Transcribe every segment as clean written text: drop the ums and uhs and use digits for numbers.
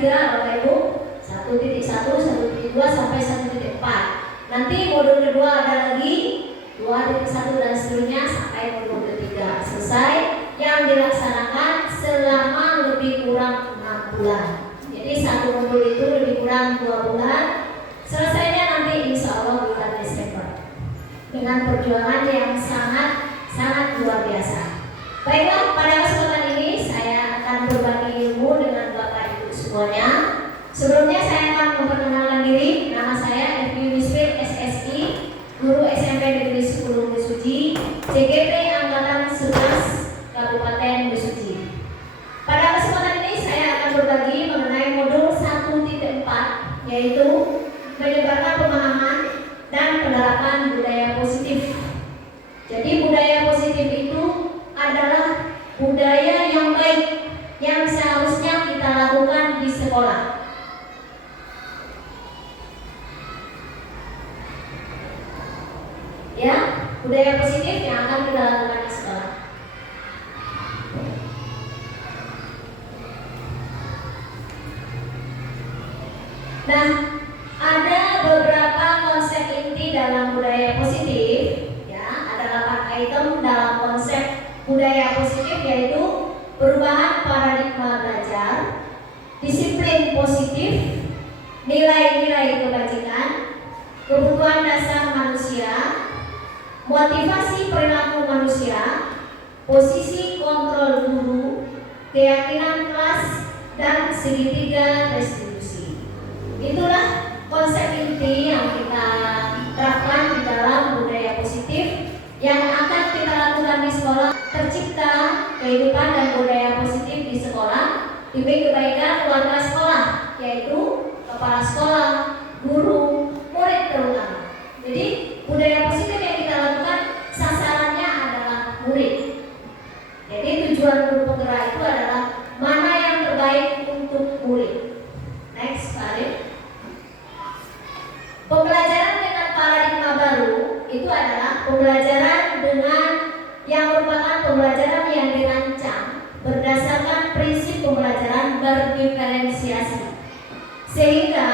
3 Bapak Ibu, 1.1, 1.2 sampai 1.4. Nanti modul kedua ada lagi 2.1 dan seterusnya sampai modul ketiga. Selesai yang dilaksanakan selama lebih kurang 6 bulan. Jadi satu modul itu lebih kurang 2 bulan. Selesainya nanti insya Allah bulan Desember dengan perjuangan yang sangat luar biasa. Baiklah, pada kesempatan ini saya akan berbagi ilmu dengan Bapak Ibu semuanya. Sebelumnya saya akan memperkenalkan diri. Nama saya Evi Wisfil SSI, guru SMP Negeri 10 Mesuji, CGP Angkatan 11 Kabupaten Mesuji. Pada kesempatan ini saya akan berbagi mengenai modul 1.4, yaitu menyebarkan pemahaman dan penerapan budaya positif. Jadi budaya positif itu adalah budaya yang baik yang seharusnya kita lakukan di sekolah. Ya, budaya positif yang akan kita lakukan di sekolah. Nah, ada beberapa konsep inti dalam budaya positif. Ya, ada 8 item dalam konsep budaya positif, yaitu perubahan paradigma belajar, disiplin positif, nilai-nilai kebajikan, kebutuhan dasar manusia, motivasi perilaku manusia, posisi kontrol guru, keyakinan kelas, dan segitiga restitusi. Itulah konsep inti yang kita terapkan di dalam budaya positif yang akan kita lakukan di sekolah. Tercipta kehidupan dan budaya positif di sekolah demi kebaikan keluarga sekolah, yaitu kepala sekolah, guru, murid terutama. Jadi budaya positif yang kita lakukan sasarannya adalah murid. Jadi tujuan guru penggerak itu adalah mana yang terbaik untuk murid. Next, Pak Arif. Pembelajaran dengan paradigma baru itu adalah pembelajaran dengan yang merupakan pembelajaran yang dirancang berdasarkan prinsip pembelajaran berdiferensiasi, sehingga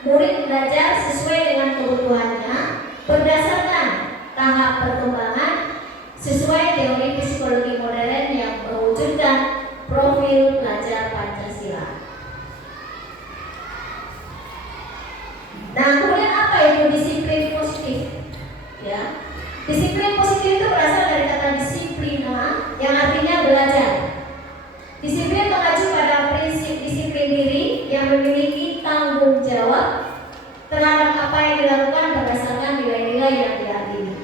murid belajar sesuai dengan kebutuhannya berdasarkan tahap perkembangan sesuai teori psikologi modern yang mewujudkan profil pelajar Pancasila. Nah, kemudian apa itu disiplin positif? Ya, disiplin positif itu berasal dari kata disiplina yang artinya belajar. Disiplin mengacu pada prinsip disiplin diri yang memiliki tanggung jawab terhadap apa yang dilakukan berdasarkan nilai-nilai yang diyakini.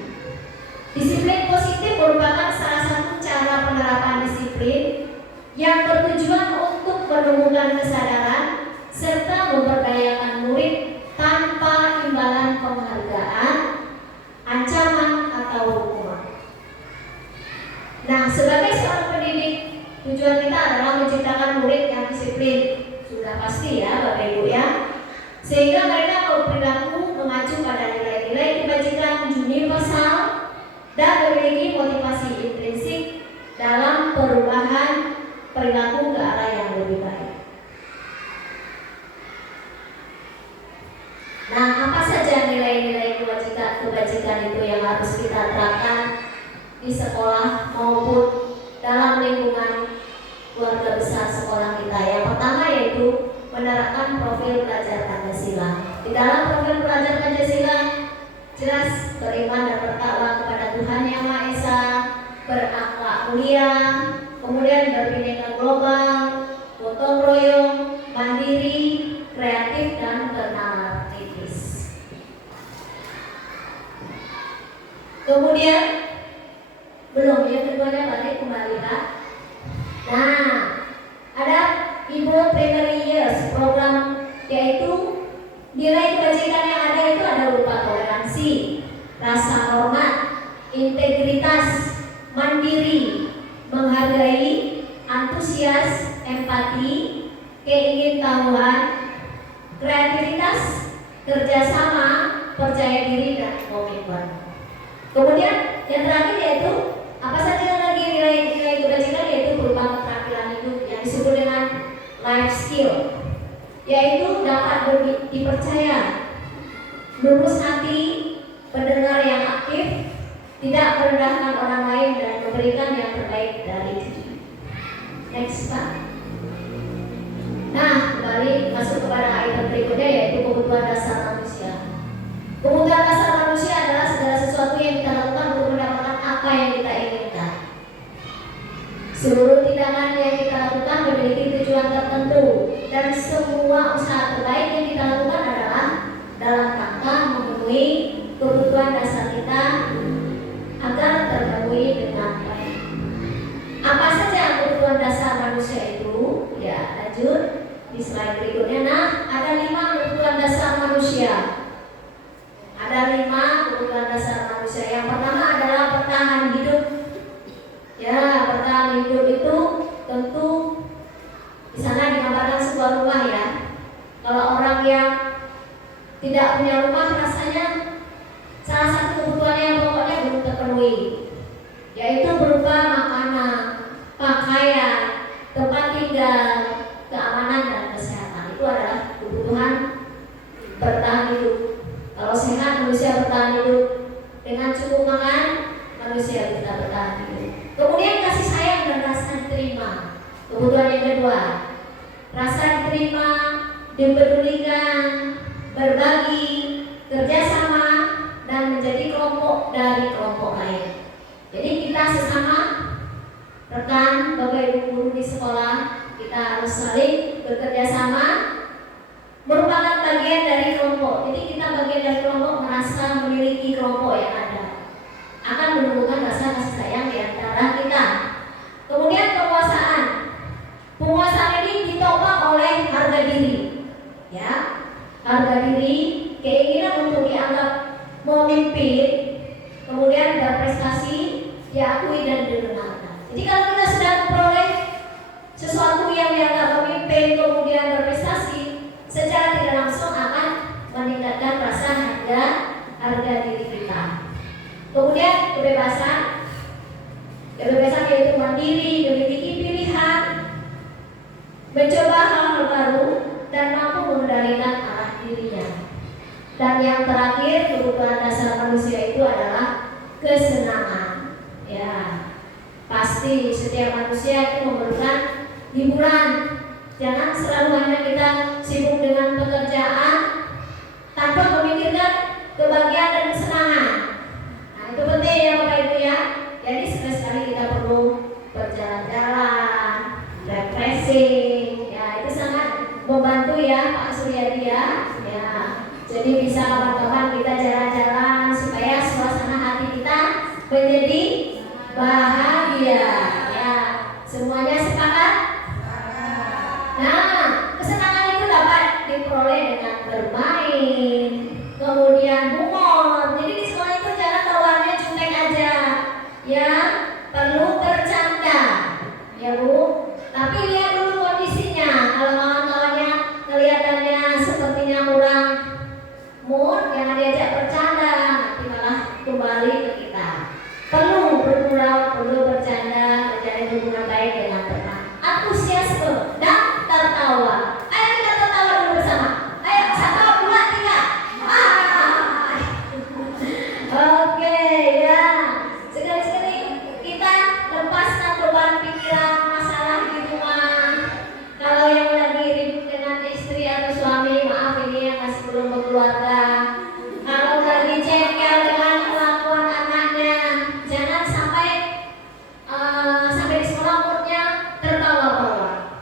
Disiplin positif merupakan salah satu cara penerapan disiplin yang bertujuan untuk menumbuhkan kesadaran serta memberdayakan murid tanpa imbalan penghargaan, ancaman, atau hukuman. Nah, sebagai seorang pendidik, tujuan kita adalah menciptakan murid yang disiplin. Sudah pasti ya Bapak Ibu ya. Sehingga mereka berperilaku mengacu pada nilai-nilai kebajikan universal dan memiliki motivasi intrinsik dalam perubahan perilaku ke arah yang lebih baik. Nah, apa saja nilai-nilai kebajikan itu yang harus kita terapkan di sekolah maupun dalam lingkungan keluarga besar sekolah kita? Yang pertama yaitu menerapkan profil pelajar Pancasila. Di dalam profil pelajar Pancasila jelas beriman dan bertakwa kepada Tuhan Yang Maha Esa, berakhlak mulia, kemudian berbhinneka global, gotong royong, mandiri, kreatif, dan bernarkis. Kemudian belum yang keduanya balik kembali Pak. Nah, ada Ibu Primary Years program, yaitu nilai kebajikan yang ada itu ada berupa toleransi, rasa hormat, integritas, mandiri, menghargai, antusias, empati, keingintahuan, kreativitas, kerjasama, percaya diri, dan komitmen. Kemudian yang terakhir yaitu apa saja lagi nilai-nilai kebajikan, yaitu berupa keterampilan hidup yang disebut dengan life skill. yaitu dapat dipercaya, lurus hati, pendengar yang aktif, tidak merendahkan orang lain, dan memberikan yang terbaik dari diri. Next, Pak. Nah, kembali masuk kepada item berikutnya, yaitu kebutuhan dasar manusia. Kebutuhan dasar manusia adalah segala sesuatu yang kita lakukan untuk mendapatkan apa yang kita inginkan. Seluruh tindakan yang kita lakukan memiliki tujuan tertentu, dan semua usaha terbaik yang kita lakukan adalah dalam rangka memenuhi kebutuhan dasar kita agar terpenuhi dengan baik. Apa saja kebutuhan dasar manusia itu? Ya, lanjut di slide berikutnya. Nah, ada 5 kebutuhan dasar manusia. Ada 5 kebutuhan dasar manusia. Yang pertama adalah bertahan hidup. Ya, bertahan hidup itu tentu di sana digambarkan sebuah rumah ya. Kalau orang yang tidak punya rumah, rasanya salah satu kebutuhan yang pokoknya belum terpenuhi, yaitu berupa makanan, pakaian, tempat tinggal, keamanan dan kesehatan. Itu adalah kebutuhan bertahan hidup. Kalau sehat, manusia bertahan hidup. Dengan cukup makan, manusia bisa bertahan hidup. Kemudian kasih sayang dan rasa diterima. Kebutuhan yang kedua, rasa diterima, dipedulikan, berbagi, kerjasama, dan menjadi kelompok dari kelompok lain. Jadi kita sesama rekan, bapak ibu guru di sekolah, kita harus saling bekerja sama, merupakan bagian dari kelompok. Jadi kita bagian dari kelompok, merasa memiliki kelompok yang ada, akan menumbuhkan rasa kasih sayang di antara kita. Kemudian penguasaan. Penguasaan ini ditopang oleh harga diri, ya, harga diri, keinginan untuk dianggap memimpin, kemudian berprestasi, diakui dan didengarkan. Jadi kalau kita sudah memperoleh sesuatu yang dianggap memimpin, kemudian berprestasi, secara tidak langsung akan meningkatkan rasa harga diri kita. Kemudian kebebasan. Kebebasan yaitu mandiri, memiliki pilihan, mencoba hal-hal baru, dan mampu mengendalikan arah dirinya. Dan yang terakhir, kebutuhan dasar manusia itu adalah kesenangan. Ya, pasti setiap manusia itu memerlukan hiburan. Jangan selalu hanya kita sibuk dengan pekerjaan tanpa memikirkan kebahagiaan dan kesenangan. Nah, itu penting ya Bapak Ibu ya. Jadi sekali-sekali kita perlu berjalan-jalan, refreshing. Ya, itu sangat membantu ya Pak Suryadi ya. Ya, jadi bisa kawan-kawan kita jalan-jalan supaya suasana hati kita menjadi bahagia. Ya, semuanya sepakat? Nah, kesenangan itu dapat diperoleh dengan bermain, kemudian humor. Jadi di sekolah itu jangan bawaannya jutek aja, ya, perlu bercanda, ya Bu. Tapi lihat dulu kondisinya. Kalau kawan-kawannya kelihatannya sepertinya kurang mood, jangan diajak bercanda, nanti malah kembali ke kita. Perlu bergurau, perlu bercanda, menjalin hubungan baik dengan teman. Antusiasme dan tertawa. Ayo kita tertawa dulu bersama. Ayo 1, 2, 3. Oke ya. Sekali-sekali kita lepaskan beban pikiran masalah di rumah. Kalau yang lagi ribut dengan istri atau suami, maaf ini yang masih belum berkeluarga. Kalau lagi jengkel dengan kelakuan anaknya, jangan sampai di sekolah moodnya tertawa-tawa.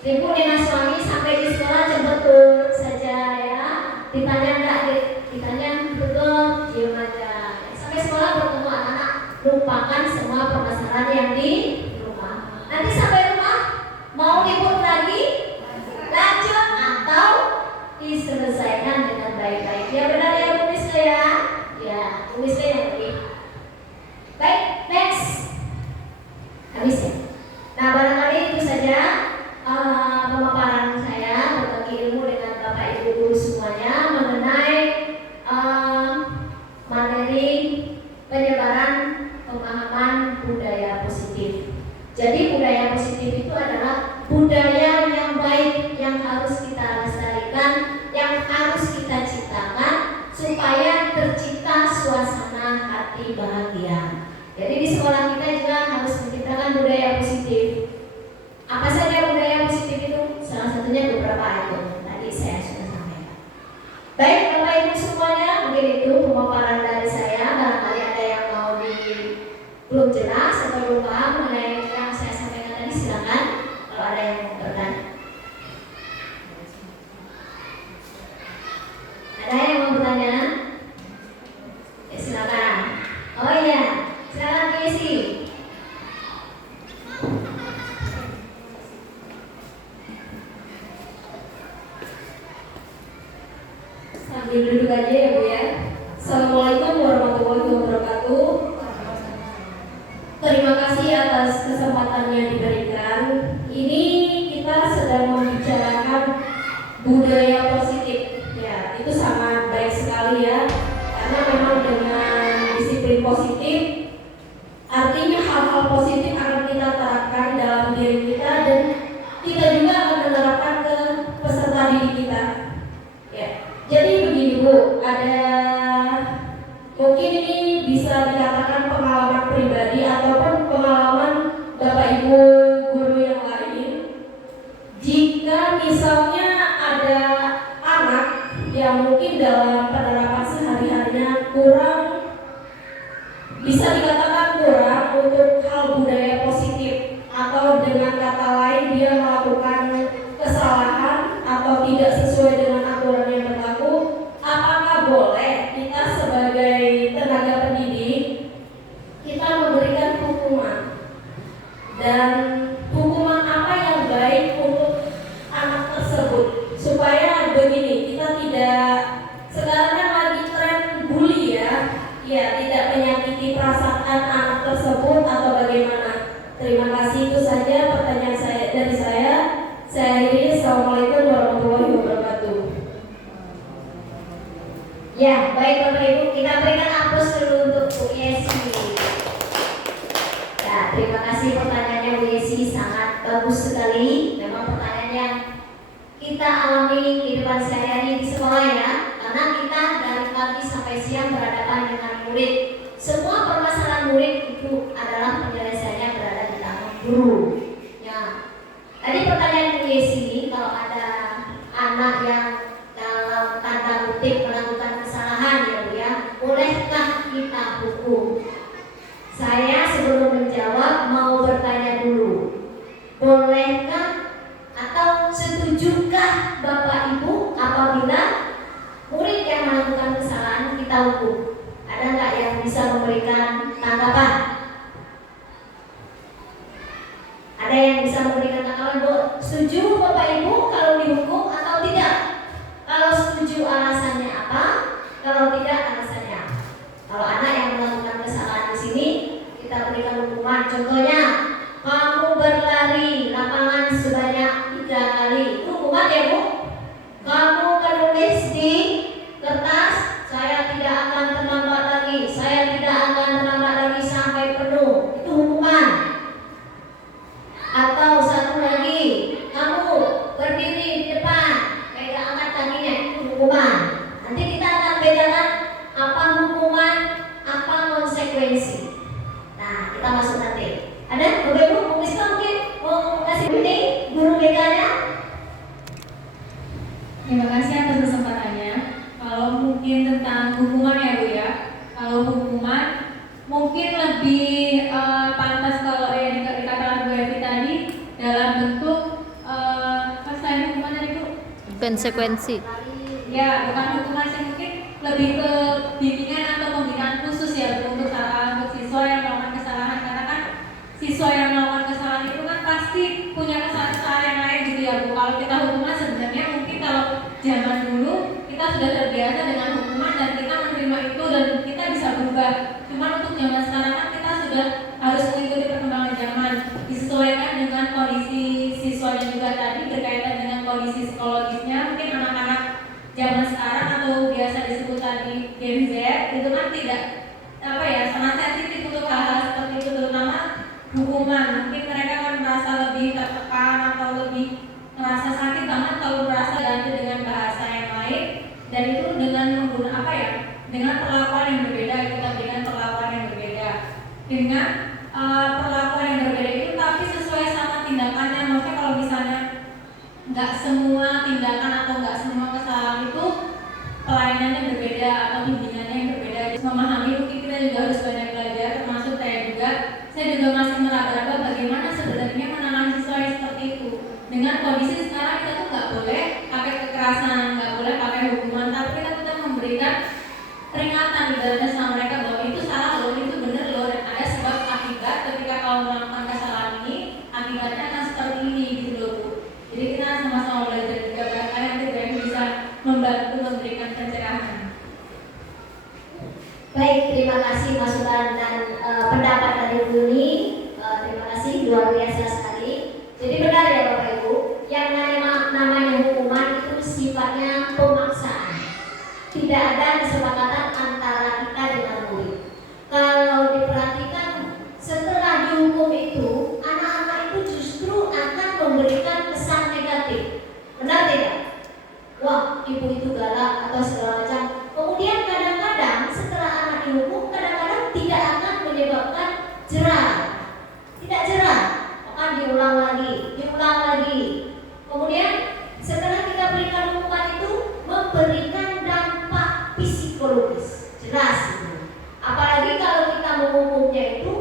Ribut dengan suami sampai di sekolah cembetut saja ya. Ditanya enggak, ditanya betul, diam aja. Sampai sekolah bertemu anak-anak, lupakan semua permasalahan yang di rumah. Nanti sampai rumah mau ribut lagi, lanjut atau diselesaikan dengan baik-baik. Ya benar ya Bu Misle ya. Ya, Bu Misle yang lebih baik. Next. Habis ya. Nah, barangkali itu saja pemaparan saya, berbagi ilmu dengan Bapak Ibu guru semuanya mengenai materi penyebaran pemahaman budaya positif. Jadi budaya positif itu adalah budaya yang baik yang harus kita lestarikan. hati bahagia. Jadi di sekolah kita juga harus menciptakan budaya positif. Apa saja budaya positif itu? Salah satunya beberapa itu tadi saya sudah sampaikan. Baik Bapak Ibu semuanya, mungkin itu pemaparan dari saya. Barangkali ada yang mau belum jelas atau belum paham mengenai yang saya sampaikan tadi, silakan kalau ada yang mau bertanya. Ada yang mau bertanya? Ya, silakan. Oh iya, silakan diisi. Sambil duduk aja ya Bu ya. Assalamualaikum warahmatullahi wabarakatuh. Terima kasih atas kesempatan yang diberikan. Ini kita sedang membicarakan budaya positif. Ya, itu sangat baik sekali ya. Karena memang dengan disiplin positif, artinya hal-hal positif akan kita terapkan dalam diri kita dan kita juga akan menerapkan ke peserta didik kita. Ya. Jadi begini Bu, ada mungkin ini bisa dikatakan pengalaman pribadi ataupun pengalaman Bapak Ibu guru yang lain. Jika misalnya ada anak yang mungkin dalam penerapan sehari-harinya kurang, bisa dikatakan kurang untuk hal budaya positif, atau dengan kata lain dia melakukan kesalahan atau tidak sesuai dengan aturan yang berlaku, apakah boleh kita sebagai tenaga pendidik kita memberikan hukuman? Dan hukuman apa yang baik untuk anak tersebut? Supaya begini, kita tidak, sekarang kan lagi tren bully ya, tidak menyakiti perasaan anak tersebut atau bagaimana. Terima kasih, itu saja pertanyaan saya dari saya. Saya akhiri, Assalamualaikum warahmatullahi wabarakatuh. Ya, baik Bapak Ibu, kita berikan aplaus dulu untuk Bu Yesi. Ya, terima kasih pertanyaannya Bu Yesi, sangat bagus sekali. Memang pertanyaan yang kita alami kehidupan sehari-hari di sekolah ya, karena kita dari pagi sampai siang berhadapan dengan murid. Semua permasalahan murid itu adalah penyelesaiannya berada di tangan guru. Ya, tadi pertanyaan Bu Yesi, kalau ada anak yang dalam tanda kutip melakukan kesalahan ya Bu ya, bolehkah kita hukum? Saya sebelum menjawab mau bertanya dulu, bolehkah atau setujukah Bapak Ibu apabila murid yang melakukan kesalahan kita hukum? Ada nggak yang bisa memberikan tanggapan? Ada yang bisa memberikan tanggapan Bu? Setuju Bapak Ibu kalau dihukum atau tidak? Kalau setuju alasannya apa? Kalau tidak alasannya apa? Kalau anak yang melakukan kesalahan di sini kita berikan hukuman. Contohnya, kamu berlari lapangan sebanyak 3 kali. Itu hukuman ya Bu? Kamu menulis di kertas, saya tidak akan terlambat lagi, saya tidak akan terlambat lagi sampai penuh. Itu hukuman. Atau satu lagi, kamu berdiri di depan, pegang angkat kakinya, itu hukuman. Nanti kita akan bedakan apa hukuman, apa konsekuensi. Nah, kita masuk nanti. Ada Bapak Ibu, Bu Miska mungkin mau kasih ini guru BK-nya? Terima kasih atas kesempatannya. Kalau mungkin tentang hukuman ya Bu ya. Kalau hukuman mungkin lebih pantas kalau yang dikatakan Bu Evi tadi dalam bentuk apa selain hukuman tadi Bu? Konsekuensi. Ya, bukan hukuman sih, mungkin lebih ke bimbingan atau pembinaan khusus ya Bu, untuk siswa yang melakukan kesalahan. Karena kan siswa yang melakukan kesalahan itu kan pasti punya kesalahan yang lain gitu ya Bu. Kalau kita hukuman sebenarnya mungkin kalau zaman dulu kita sudah terbiasa dengan hukuman dan kita menerima itu dan kita bisa berubah. Cuman untuk zaman sekarang kan kita sudah harus mengikuti perkembangan zaman, disesuaikan dengan kondisi siswanya juga tadi berkaitan dengan kondisi psikologisnya. Mungkin anak-anak zaman sekarang atau biasa disebut tadi Gen Z itu kan tidak sangat sensitif untuk hal-hal seperti itu, terutama hukuman. Mungkin mereka kan merasa lebih tertekan atau lebih merasa sakit banget kalau merasa ganti dengan bahasa yang lain, dan itu dengan menggunakan dengan perlakuan yang berbeda. Kita berikan perlakuan juga harus banyak belajar, termasuk saya juga masih meraba-raba bagaimana sebenarnya menangani siswa yang seperti itu. Dengan kondisi sekarang kita tuh nggak boleh pakai kekerasan, nggak boleh pakai hukuman, tapi kita tetap memberikan peringatan ibaratnya sama mereka bahwa itu salah loh, itu benar loh, dan ada sebab akibat ketika kamu melakukan kesalahan ini, akibatnya akan seperti ini gitu loh Bu. Jadi kita sama-sama belajar juga, barangkali nanti Ibrahim bisa membantu memberikan pencerahan. Baik, terima kasih masukan dan pendapat dari Bu Yuni. Terima kasih, luar biasa sekali. Jadi benar ya Bapak Ibu, yang namanya hukuman itu sifatnya pemaksaan. Tidak ada kesepakatan antara kita dengan murid. Kalau diperhatikan, setelah dihukum itu, anak-anak itu justru akan memberikan kesan negatif. Benar tidak? Wah, ibu itu galak atau segala macam. Kemudian kadang-kadang setelah anak dihukum, kadang-kadang tidak akan menyebabkan jerah. Tidak jerah, akan diulang lagi. Kemudian setelah kita berikan hukuman itu, memberikan dampak psikologis. Jelas itu. Apalagi kalau kita menghukumnya itu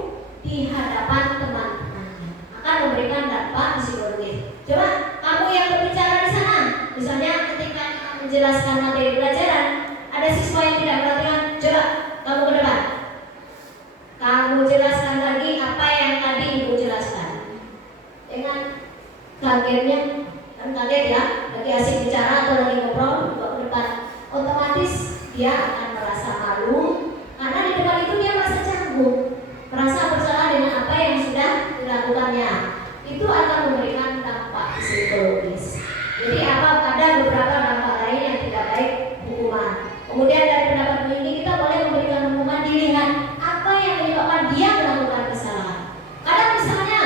di hadapan teman-temannya, akan memberikan dampak psikologis. Coba kamu yang berbicara di sana, misalnya ketika menjelaskan materi pelajaran, ada siswa yang tidak perhatikan, coba kamu ke depan. Kamu jelaskan lagi apa yang tadi ibu jelaskan. Dengan kagetnya, kan kaget ya, lagi asik bicara atau lagi ngobrol, bawa ke depan. Otomatis dia akan merasa malu, karena di depan itu dia merasa canggung, merasa bersalah dengan apa yang sudah dilakukannya. Itu akan memberikan dampak psikologis. Jadi ada beberapa dampak lain yang tidak baik hukuman. Kemudian dari pendapat ini kita boleh memberikan hukuman dilihat apa yang menyebabkan dia melakukan kesalahan. Kadang misalnya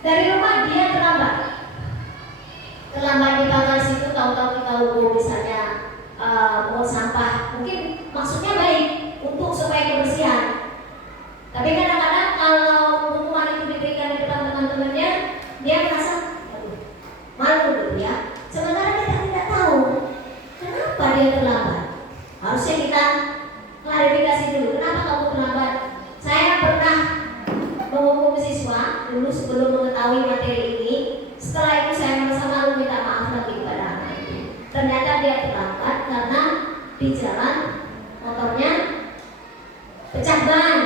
dari rumah dia terlambat di pagar situ, tahu-tahu kita hukum misalnya pungut sampah. Mungkin maksudnya baik untuk supaya kebersihan. Tapi kadang-kadang kalau hukuman itu diberikan di depan teman-temannya, dia merasa malu gitu ya. Sementara kita tidak tahu kenapa dia terlambat. Harusnya kita klarifikasi dulu, kenapa kamu terlambat. Saya pernah menghukum siswa dulu sebelum mengetahui materi ini. Setelah itu saya merasa malu, minta maaf lagi kepada anak itu. Ternyata dia terlambat karena di jalan motornya pecah ban.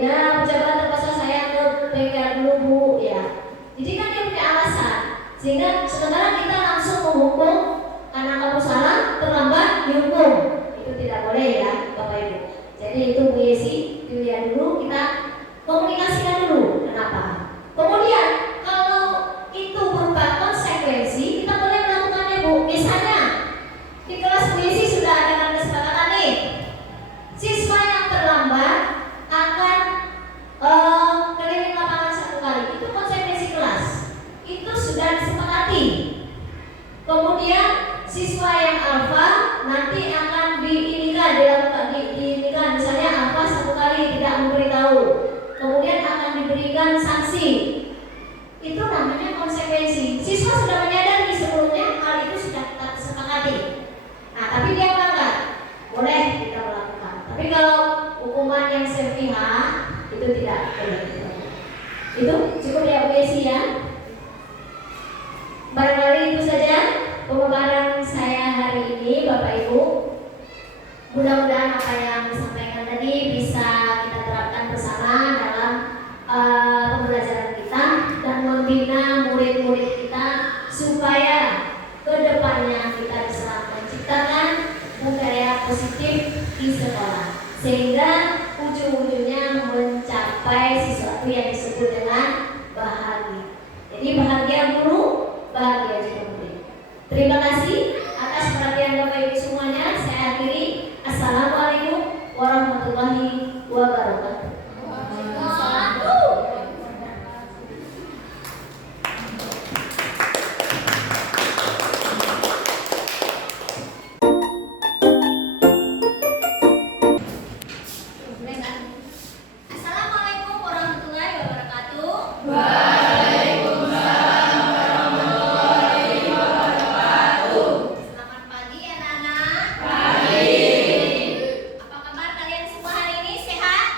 Ya, pecah ban, terpaksa saya ke bengkel dulu Bu ya. Jadi kan dia punya alasan. Sehingga sementara kita langsung menghukum karena kamu salah, terlambat dihukum. Itu tidak boleh ya Bapak Ibu. Jadi itu Bu Yesi, dilihat dulu, kita komunikasikan dulu kenapa. Kemudian kalau itu berupa konsekuensi, kita boleh melakukannya Bu. Misalnya di kelas Bu Yesi sudah ada kesepakatan nih, siswa yang terlambat akan keliling lapangan 1 kali. Itu konsekuensi kelas. Itu sudah disepakati. Kemudian siswa yang alfa nanti akan dilakukan misalnya alfa 1 kali tidak memberitahu, kemudian akan diberikan sanksi. Itu namanya konsekuensi. Siswa sudah menyadari sebelumnya hal itu sudah kita sepakati. Nah, tapi dia melanggar, boleh kita melakukan. Tapi kalau hukuman yang sepihak itu tidak boleh. Itu cukup ya Bu Yesi ya. Barangkali itu saja pemaparan saya hari ini Bapak Ibu. Mudah-mudahan apa yang disampaikan tadi bisa kita terapkan bersama dalam pembelajaran kita dan membina murid-murid kita supaya kedepannya kita bisa menciptakan budaya positif di sekolah, sehingga ujung-ujungnya mencapai sesuatu yang disebut dengan bahagia. Jadi bahagia guru, bahagia juga murid. Terima kasih atas perhatian Bapak Ibu semuanya. Saya akhiri. Assalamualaikum warahmatullahi wabarakatuh. Assalamualaikum warahmatullahi wabarakatuh. Selamat pagi anak-anak. Apa kabar kalian semua hari ini? Sehat?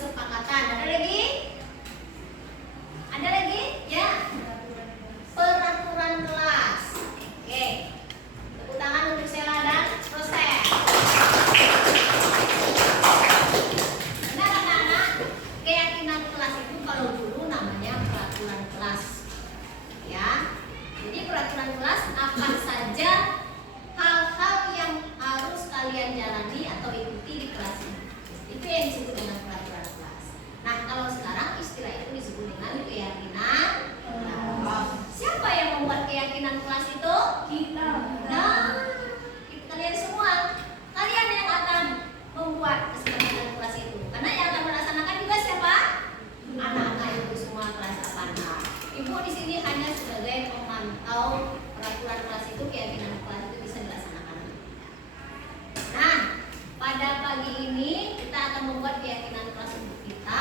kesepakatan. Ada lagi? Ada lagi? Ya. Peraturan kelas. Oke. Tepuk tangan untuk Sela dan Roster. Benar anak-anak? Keyakinan kelas itu kalau dulu namanya peraturan kelas. Ya. Jadi peraturan kelas apa saja hal-hal yang harus kalian jalani atau ikuti di kelas ini. Itu yang disebut dengan peraturan kelas. Nah, kalau sekarang istilah itu disebut dengan keyakinan kelas. Siapa yang membuat keyakinan kelas itu? Kita. Nah, kalian semua. Kalian yang akan membuat kesepakatan kelas itu. Karena yang akan melaksanakan juga siapa? Anak-anak itu semua kelas 8A. Ibu di sini hanya sebagai pemantau peraturan kelas itu, keyakinan kelas itu bisa dilaksanakan. Nah, pada pagi ini kita akan membuat keyakinan kelas untuk kita.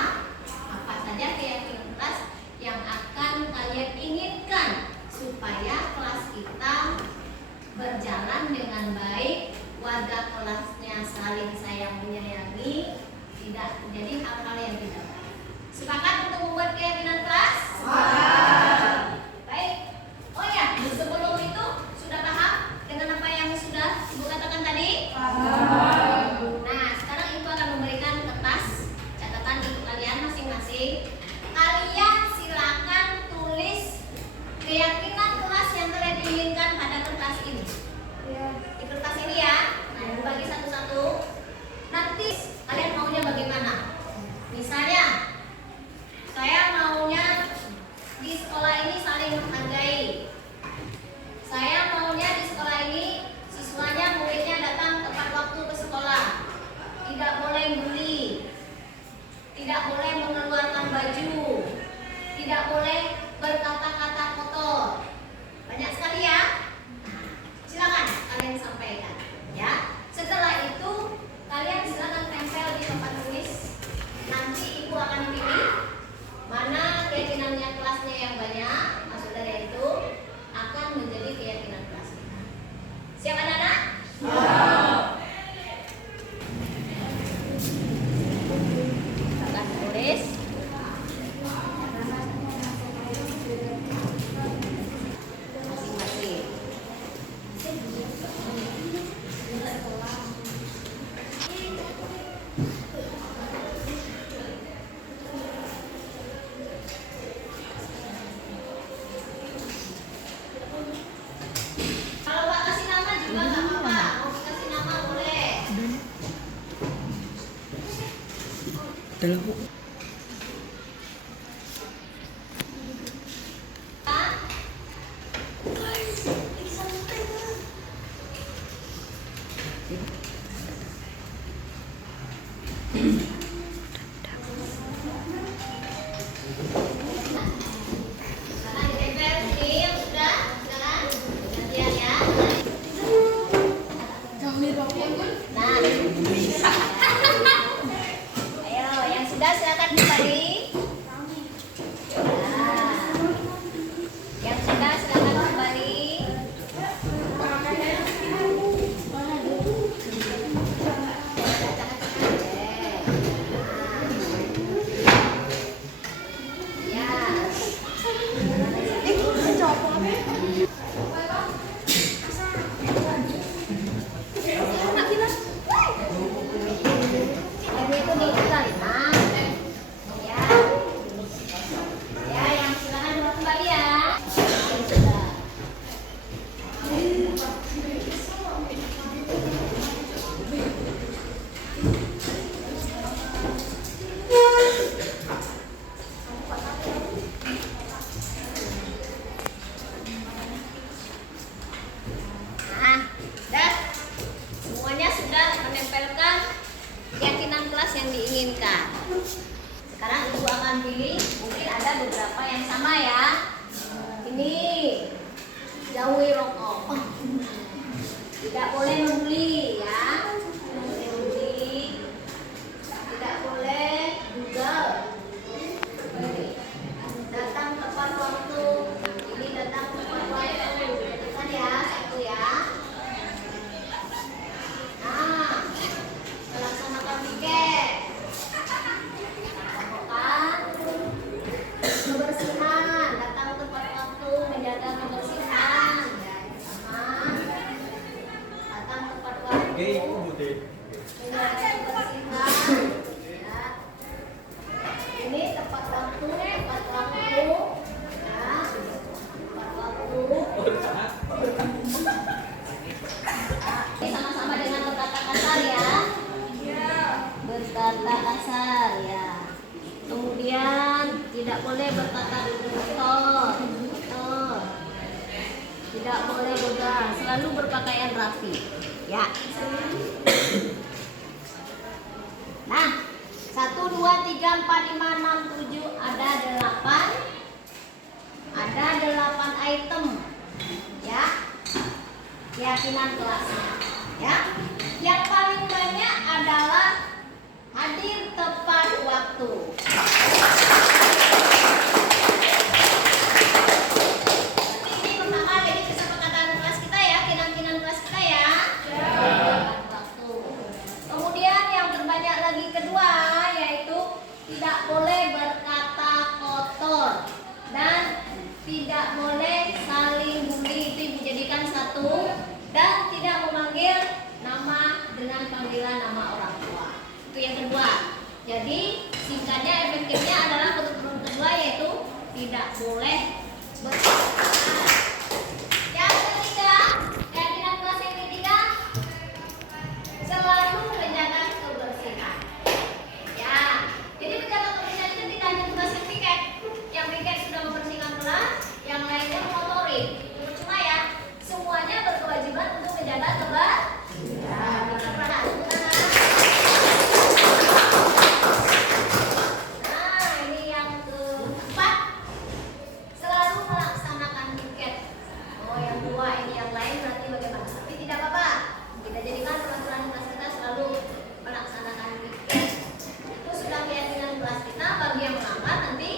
Apa saja keyakinan kelas yang akan kalian inginkan supaya kelas kita berjalan dengan baik, warga kelasnya saling sayang menyayangi, tidak terjadi hal-hal yang tidak baik. Sepakat untuk membuat keyakinan kelas? Baik. Oh ya, sebelum itu sudah paham dengan apa yang sudah Ibu katakan tadi? Nah, sekarang Ibu akan memberikan kertas catatan untuk kalian masing-masing. Kalian silakan tulis keyakinan kelas yang kalian inginkan pada kertas ini. Di kertas ini ya. Nah, Ibu bagi satu-satu. Nanti kalian maunya bagaimana? Misalnya, saya maunya di sekolah ini saling menghargai. Saya maunya di sekolah ini siswanya, muridnya datang tepat waktu ke sekolah. Tidak boleh bully. Tidak boleh mengeluarkan baju. Tidak boleh berkata-kata kotor. Banyak sekali ya. Nah, silakan kalian sampaikan ya. Setelah itu kalian silakan tempel di tempat tulis. Nanti Ibu akan pilih mana keyakinannya kelasnya yang banyak. Maksud dari itu akan menjadi keyakinan kelas kita. Siap anak-anak? Silakan tulis. Masing-masing. Kalau Pak kasih nama juga nggak apa-apa. Mau kasih nama boleh. Dalam bu. Hah? Silakan ditempel sini yang sudah. Silakan gantian ya. Nah, ayo yang sudah silakan kembali. Nah, yang sudah silakan kembali. Itu diikat. Nah, ya. dasar ya. Kemudian tidak boleh berkata kotor. Tidak boleh begal, selalu berpakaian rapi. Ya. Nah, 1, 2, 3, 4, 5, 6, 7 ada 8. Ada 8 item. Ya. Keyakinan kelasnya. Ya. Yang paling banyak adalah hadir tepat waktu. Ini pertama, jadi kesepakatan kelas kita ya, keyakinan kelas kita ya. Tepat waktu. Kemudian yang terbanyak lagi kedua yaitu tidak boleh berkata kotor dan tidak boleh saling bully, itu dijadikan satu, dan tidak memanggil nama dengan panggilan nama orang tua. Itu yang kedua. Jadi singkatnya efektifnya adalah ketentuan kedua yaitu tidak boleh berkata. Yang ketiga, keyakinan kelas yang ketiga, selalu menjaga kebersihan. Ya, jadi menjaga kebersihan itu tidak hanya tugas yang piket. Yang piket sudah membersihkan kelas, yang lainnya mengotori. Cuma ya, semuanya berkewajiban untuk menjaga kebersihan. Nah, ini yang keempat, selalu melaksanakan piket. Oh, yang dua ini yang lain berarti bagaimana? Tapi tidak apa-apa. Kita jadikan peraturan kelas kita selalu melaksanakan piket. Itu sudah keyakinan kelas kita. Bagi yang melanggar nanti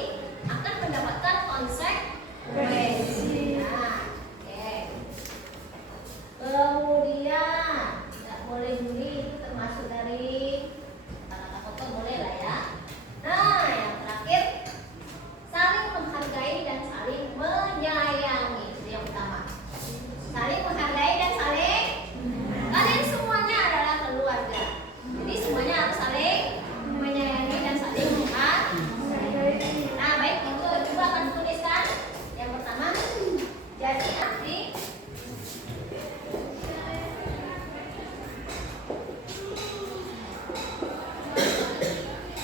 akan mendapatkan konsekuensi. Nah, oke. Kemudian tidak boleh bully, itu termasuk dari kata kotor boleh lah ya. Nah, yang terakhir, saling menghargai dan saling menyayangi, itu yang utama. Saling menghargai dan saling, kalian semuanya adalah keluarga. Jadi semuanya harus saling menyayangi dan saling menghargai. Nah, baik, itu coba akan tuliskan. Yang pertama, jadi nanti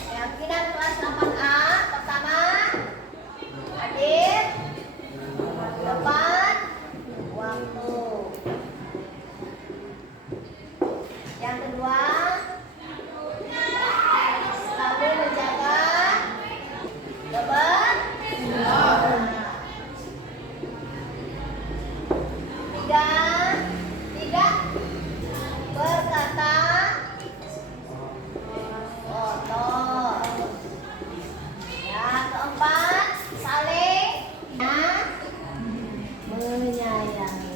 keyakinan kelas 8A pertama, hadir tepat waktu. Yang kedua, selalu menjaga kebersihan. Tiga, tidak berkata kotor. Ya, keempat, saling menyayangi.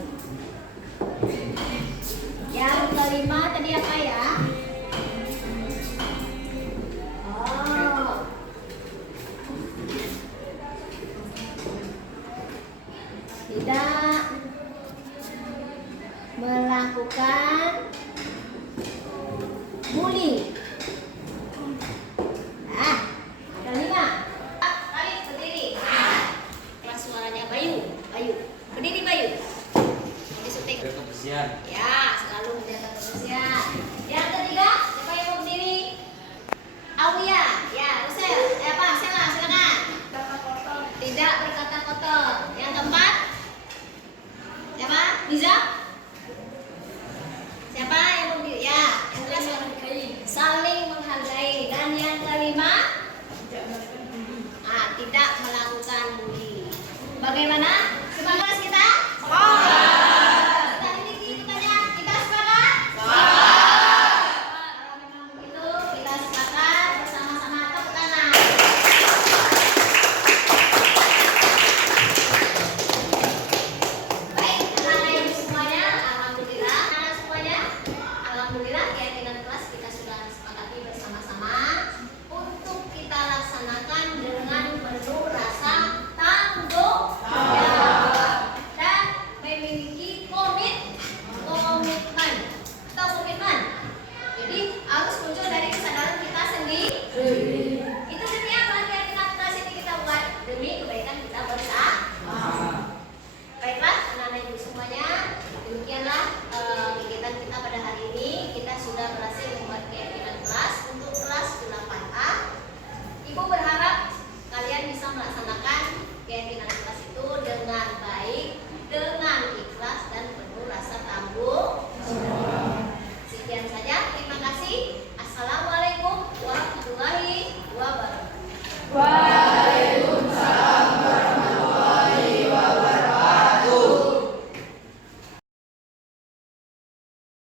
Yang kelima tadi apa ya? Oh, tidak melakukan bullying. Nah, ada 5. Kali berdiri. Kelas suaranya Bayu. Berdiri Bayu. Disuntik. Kebersihan. Ya, selalu menjaga kebersihan. Yang ketiga, siapa yang mau berdiri? Aulia. Ya, Rusel. Sela, silakan. Tidak berkata kotor. Yang keempat, siapa? Liza. Siapa yang mau berdiri? Ya, yang kelas saling menghargai. Dan yang kelima, tidak melakukan bully. Bagaimana? Semangat kita? Kita ini kita sepakat? Kalau memang begitu, kita sepakat bersama-sama tepuk tangan. Baik, anak-anak ibu semuanya, alhamdulillah. Anak semuanya, alhamdulillah keyakinan kelas kita sudah sepakati bersama-sama untuk kita laksanakan dengan penuh rasa tanggung jawab. Waalaikumsalam.